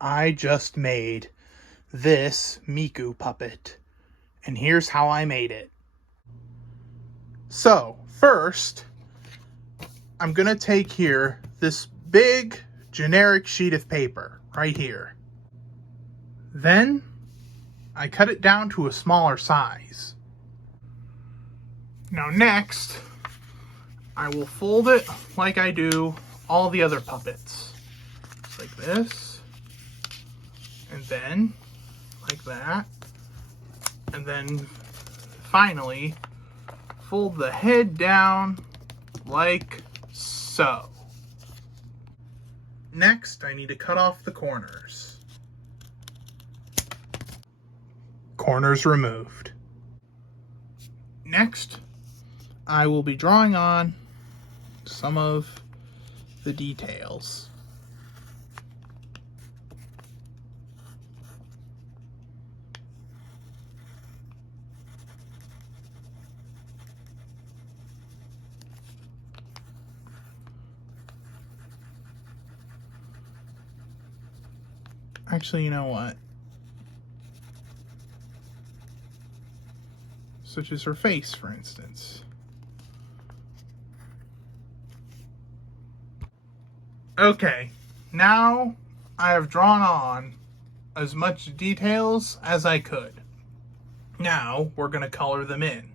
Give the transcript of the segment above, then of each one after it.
I just made this Miku puppet, and here's how I made it. So, first, I'm gonna take here this big generic sheet of paper right here. Then, I cut it down to a smaller size. Now next, I will fold it like I do all the other puppets. Just like this, and then like that, and then finally fold the head down like so. Next, I need to cut off the corners. Corners removed. Next, I will be drawing on some of the details. Actually, you know what? Such as her face, for instance. Okay, now I have drawn on as much details as I could. Now we're going to color them in.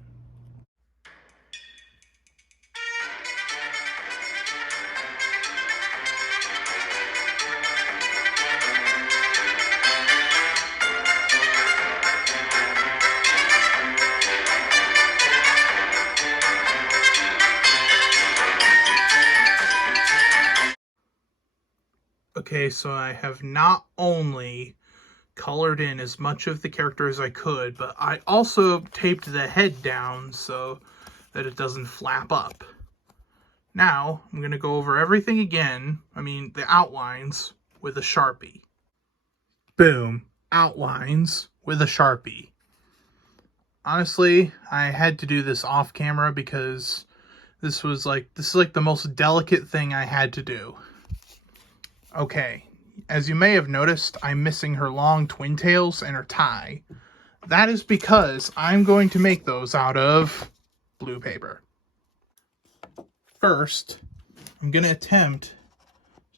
Okay, so I have not only colored in as much of the character as I could, but I also taped the head down so that it doesn't flap up. Now, I'm going to go over everything again, the outlines, with a Sharpie. Boom, outlines with a Sharpie. Honestly, I had to do this off camera because this is like the most delicate thing I had to do. Okay, as you may have noticed, I'm missing her long twin tails and her tie. That is because I'm going to make those out of blue paper. First, I'm going to attempt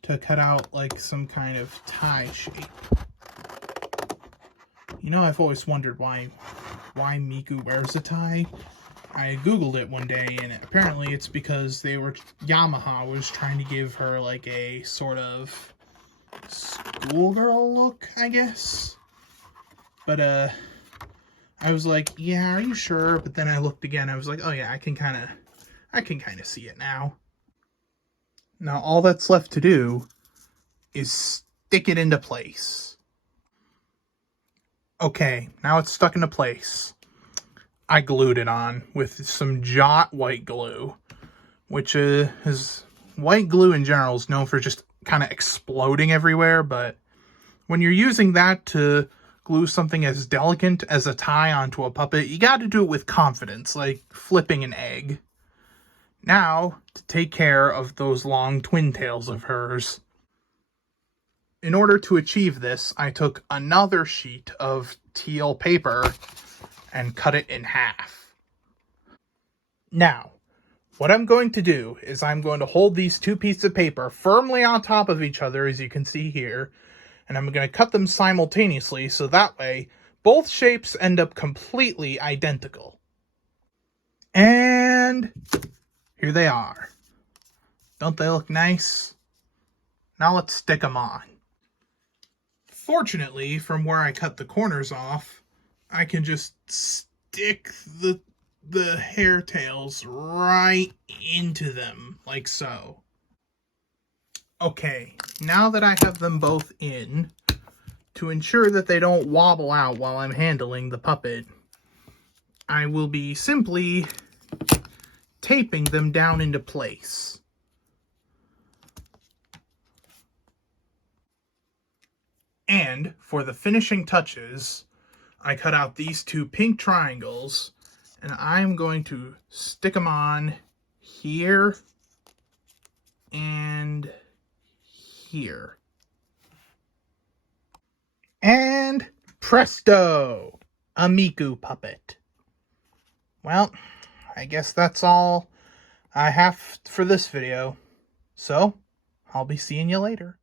to cut out like some kind of tie shape. You know, I've always wondered why Miku wears a tie. I googled it one day, and apparently it's because Yamaha was trying to give her like a sort of schoolgirl look, I guess. But I was like, yeah, are you sure? But then I looked again. I was like, oh yeah, I can kind of see it now. Now all that's left to do is stick it into place. Okay, now it's stuck into place. I glued it on with some Jot white glue, which is white glue in general is known for just kind of exploding everywhere, but when you're using that to glue something as delicate as a tie onto a puppet, you got to do it with confidence, like flipping an egg. Now, to take care of those long twin tails of hers. In order to achieve this, I took another sheet of teal paper and cut it in half. Now, what I'm going to do is I'm going to hold these two pieces of paper firmly on top of each other, as you can see here, and I'm going to cut them simultaneously so that way both shapes end up completely identical. And here they are. Don't they look nice? Now let's stick them on. Fortunately, from where I cut the corners off, I can just stick the hair tails right into them, like so. Okay, now that I have them both in, to ensure that they don't wobble out while I'm handling the puppet, I will be simply taping them down into place. And for the finishing touches, I cut out these two pink triangles, and I'm going to stick them on here and here. And presto, a Miku puppet. Well, I guess that's all I have for this video. So, I'll be seeing you later.